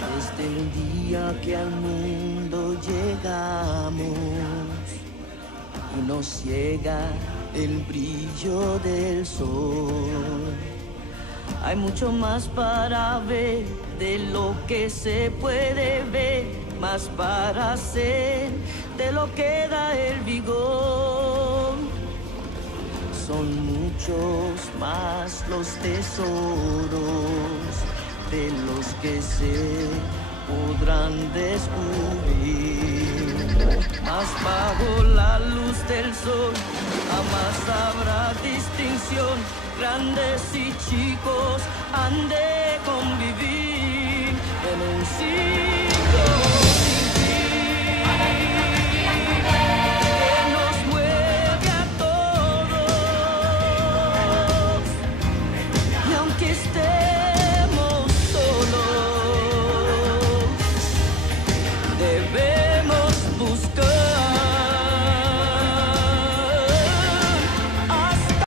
Desde el día que al mundo llegamos y nos ciega el brillo del sol, hay mucho más para ver de lo que se puede ver, más para hacer de lo que da el vigor. Son muchos más los tesoros de los que se podrán descubrir. Mas bajo la luz del sol jamás habrá distinción. Grandes y chicos han de convivir en un sitio